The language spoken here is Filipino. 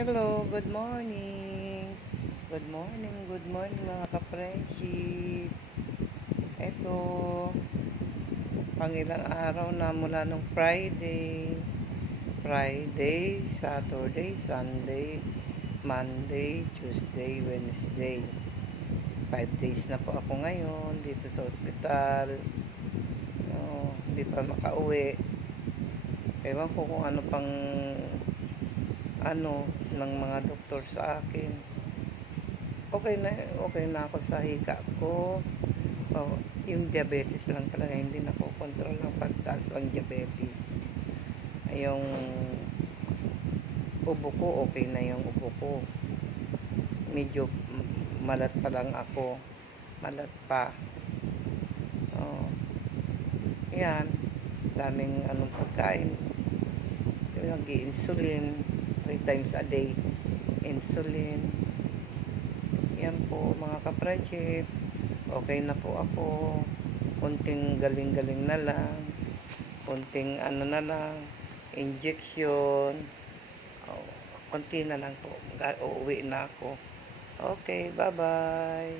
Hello, good morning. Good morning mga ka-friendship. Ito, pangilang araw na mula nung Friday. Friday, Saturday, Sunday, Monday, Tuesday, Wednesday. 5 days na po ako ngayon dito sa ospital. Hindi pa makauwi. Ewan ko kung ano pang ng mga doktor sa akin. Okay na ako sa hika ko. Yung diabetes lang talaga hindi nakokontrol ng pagtaas ng diabetes. Yung ubo ko, okay na yung ubo ko. Medyo malat pa lang ako. Malat pa. Yan. Daming pagkain. Nag-i-insulin 3 times a day. Insulin. Yan po mga ka-friendship. Okay na po ako. Kunting galing-galing na lang. Kunting na lang. Injection. Kunti na lang po. Uuwi na ako. Okay, bye-bye.